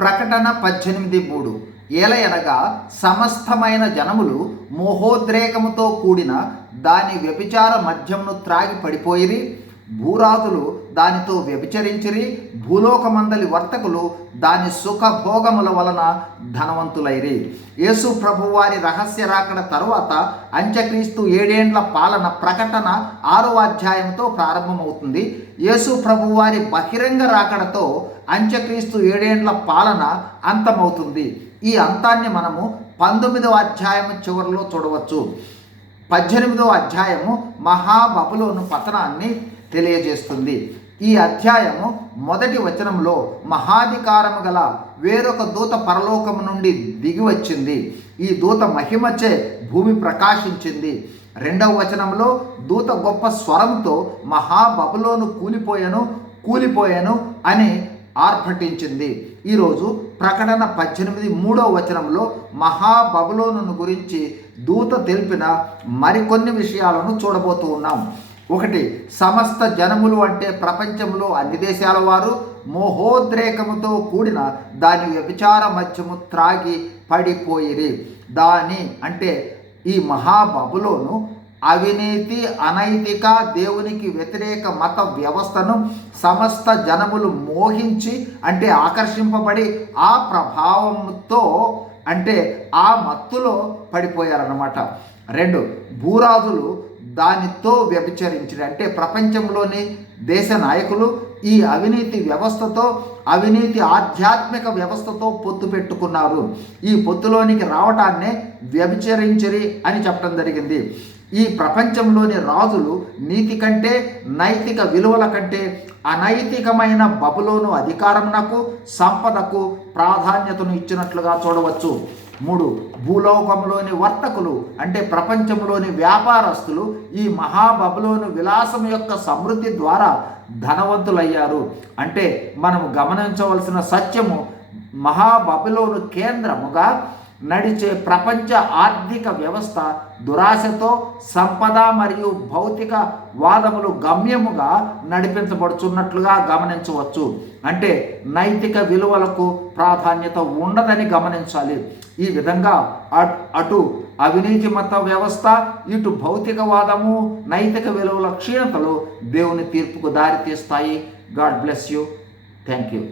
ప్రకటన పద్దెనిమిది మూడు. ఏలయనగా సమస్తమైన జనములు మోహోద్రేకముతో కూడిన దాని వ్యభిచార మద్యమును త్రాగి పడిపోయిరి. భూరాజులు దానితో వ్యభిచరించిరి. భూలోకమందలి వర్తకులు దాని సుఖభోగముల వలన ధనవంతులైరి. యేసు ప్రభువారి రహస్య రాకడ తరువాత అంత్యక్రీస్తు ఏడేండ్ల పాలన ప్రకటన ఆరో అధ్యాయంతో ప్రారంభమవుతుంది. యేసు ప్రభువారి బహిరంగ రాకడతో అంత్యక్రీస్తు ఏడేండ్ల పాలన అంతమవుతుంది. ఈ అంతాన్ని మనము పంతొమ్మిదవ అధ్యాయం చివరిలో చూడవచ్చు. పద్దెనిమిదవ అధ్యాయము మహాబబులోను పతనాన్ని తెలియజేస్తుంది. ఈ అధ్యాయము మొదటి వచనంలో మహాధికారము గల వేరొక దూత పరలోకము నుండి దిగి వచ్చింది. ఈ దూత మహిమచే భూమి ప్రకాశించింది. రెండవ వచనంలో దూత గొప్ప స్వరంతో మహాబబులోను కూలిపోయాను కూలిపోయాను అని ఆర్భటించింది. ఈరోజు ప్రకటన పద్దెనిమిది మూడవ వచనంలో మహాబబులోను గురించి దూత తెలిపిన మరికొన్ని విషయాలను చూడబోతూ ఉన్నాం. ఒకటి సమస్త జనములు అంటే ప్రపంచంలో అన్ని దేశాల వారు మోహోద్రేకముతో కూడిన దాని వ్యభిచార మధ్యము త్రాగి పడిపోయిరి. దాని అంటే ఈ మహాబబులోను అవినీతి అనైతిక దేవునికి వ్యతిరేక మత వ్యవస్థను సమస్త జనములు మోహించి అంటే ఆకర్షింపబడి ఆ ప్రభావంతో అంటే ఆ మత్తులో పడిపోయారన్నమాట. రెండు భూరాజులు దానితో వ్యభిచరించారు. అంటే ప్రపంచంలోని దేశ నాయకులు ఈ అవినీతి వ్యవస్థతో అవినీతి ఆధ్యాత్మిక వ్యవస్థతో పొత్తు పెట్టుకున్నారు. ఈ పొత్తులోనికి రావటాన్నే వ్యభిచరించరి అని చెప్పడం జరిగింది. ఈ ప్రపంచంలోని రాజులు నీతి కంటే నైతిక విలువల కంటే అనైతికమైన బబులోను అధికారమునకు సంపదకు ప్రాధాన్యతను ఇచ్చినట్లుగా చూడవచ్చు. మూడు భూలోకంలోని వర్తకులు అంటే ప్రపంచంలోని వ్యాపారస్తులు ఈ మహాబబులోను విలాసం యొక్క సమృద్ధి ద్వారా ధనవంతులయ్యారు. అంటే మనం గమనించవలసిన సత్యము మహాబబులోను కేంద్రముగా నడిచే ప్రపంచ ఆర్థిక వ్యవస్థ దురాశతో సంపద మరియు భౌతిక వాదములు గమ్యముగా నడిపించబడుచున్నట్లుగా గమనించవచ్చు. అంటే నైతిక విలువలకు ప్రాధాన్యత ఉండదని గమనించాలి. ఈ విధంగా అటు అవినీతి మత వ్యవస్థ ఇటు భౌతికవాదము నైతిక విలువల క్షీణతలు దేవుని తీర్పుకు దారితీస్తాయి. God bless you. Thank you